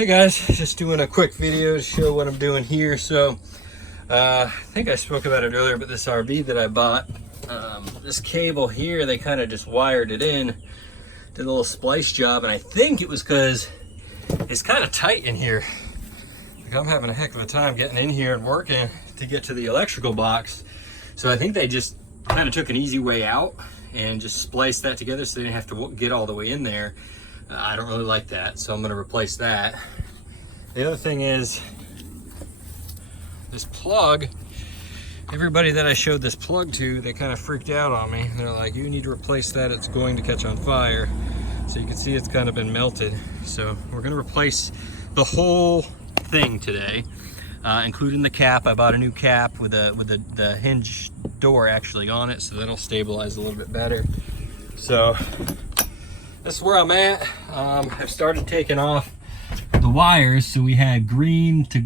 Hey guys, just doing a quick video to show what I'm doing here. So I think I spoke about it earlier, but this RV that I bought, this cable here, they kind of just wired it in, did a little splice job, and I think it was because it's kind of tight in here. Like, I'm having a heck of a time getting in here and working to get to the electrical box. So I think they just kind of took an easy way out and just spliced that together so they didn't have to get all the way in there. I don't really like that, so I'm going to replace that. The other thing is this plug. Everybody that I showed this plug to, they kind of freaked out on me. They're like, you need to replace that, it's going to catch on fire. So you can see it's kind of been melted. So we're going to replace the whole thing today, including the cap. I bought a new cap with the hinge door actually on it, so that'll stabilize a little bit better. So this is where I'm at. I've started taking off the wires. So we had green to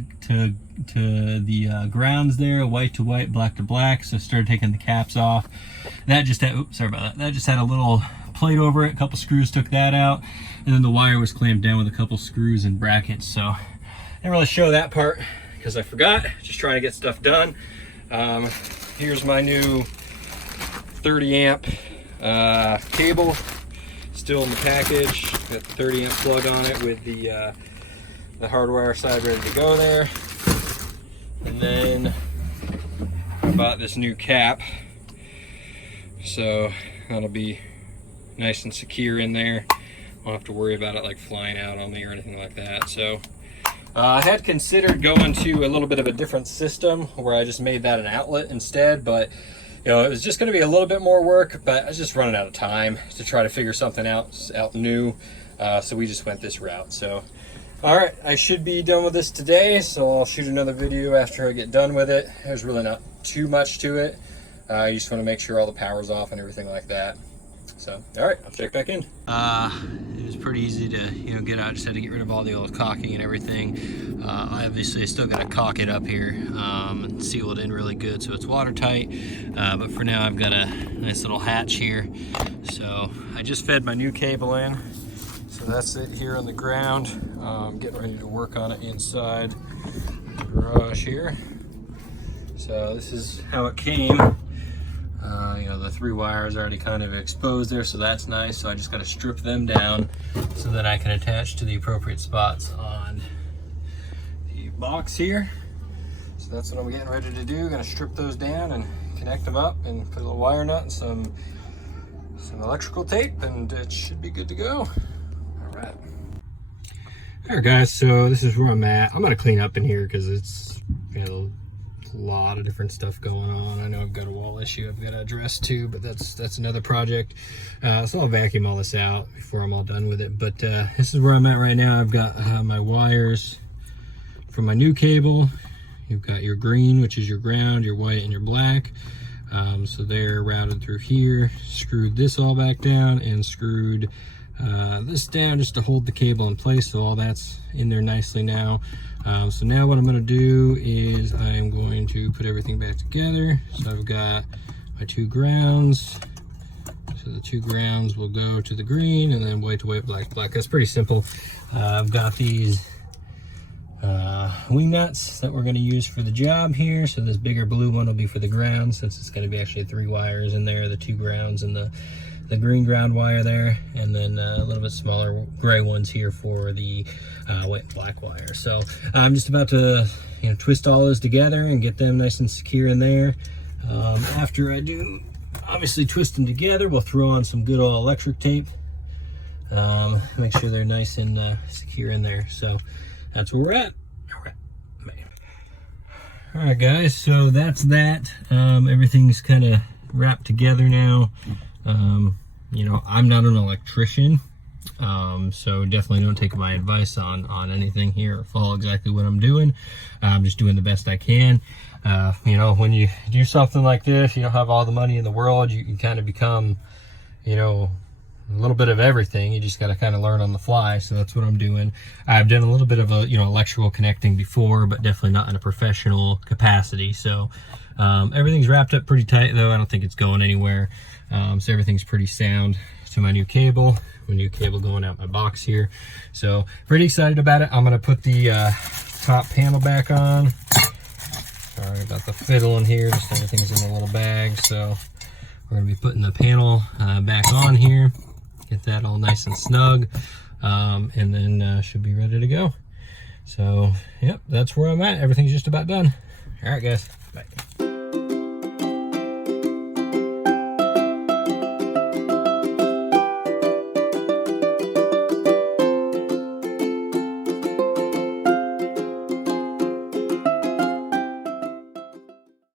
the grounds there, white to white, black to black. So I started taking the caps off. That just had, oops, sorry about that. That just had a little plate over it. A couple screws took that out. And then the wire was clamped down with a couple screws and brackets. So I didn't really show that part because I forgot. Just trying to get stuff done. Here's my new 30 amp cable. Still in the package. Got the 30 amp plug on it with the hardwire side ready to go there. And then I bought this new cap, so that'll be nice and secure in there. Won't have to worry about it like flying out on me or anything like that. So I had considered going to a little bit of a different system where I just made that an outlet instead, but you know, it was just going to be a little bit more work, but I was just running out of time to try to figure something out new. So we just went this route. So, all right, I should be done with this today. So I'll shoot another video after I get done with it. There's really not too much to it. You just want to make sure all the power's off and everything like that. So, all right, I'll check back in. It was pretty easy to, get out. Just had to get rid of all the old caulking and everything. Obviously, I still got to caulk it up here and seal it in really good so it's watertight. But for now, I've got a nice little hatch here. So I just fed my new cable in. So that's it here on the ground. Getting ready to work on it inside the garage here. So this is how it came. The 3 wires are already kind of exposed there, so that's nice. So I just got to strip them down so that I can attach to the appropriate spots on the box here. So that's what I'm getting ready to do. Gonna strip those down and connect them up and put a little wire nut and some electrical tape, and it should be good to go. All right. All right, guys. So this is where I'm at. I'm gonna clean up in here because it's a lot of different stuff going on. I know I've got a wall issue I've got to address too, but that's another project. So I'll vacuum all this out before I'm all done with it. But this is where I'm at right now. I've got my wires from my new cable. You've got your green, which is your ground, your white, and your black. So they're routed through here. Screwed this all back down and screwed this down just to hold the cable in place. So all that's in there nicely now. So now what I'm going to do is I am going to put everything back together. So I've got my 2 grounds. So the 2 grounds will go to the green, and then white to white, black to black. That's pretty simple. I've got these wing nuts that we're going to use for the job here. So this bigger blue one will be for the ground, since it's going to be actually 3 wires in there, the 2 grounds and the green ground wire there, and then a little bit smaller gray ones here for the white and black wire. So I'm just about to twist all those together and get them nice and secure in there. After I do obviously twist them together, we'll throw on some good old electric tape, make sure they're nice and secure in there. So that's where we're at. All right, guys, so that's that. Everything's kind of wrapped together now. I'm not an electrician, so definitely don't take my advice on anything here or follow exactly what I'm doing. I'm just doing the best I can. When you do something like this, you don't have all the money in the world. You can kind of become, a little bit of everything. You just got to kind of learn on the fly. So that's what I'm doing. I've done a little bit of electrical connecting before, but definitely not in a professional capacity. So everything's wrapped up pretty tight though. I don't think it's going anywhere. So everything's pretty sound to my new cable. My new cable going out my box here. So pretty excited about it. I'm gonna put the top panel back on. Sorry about the fiddling here, just everything's in a little bag. So we're gonna be putting the panel back on here, get that all nice and snug, and then should be ready to go. So, yep, that's where I'm at. Everything's just about done. All right, guys, bye.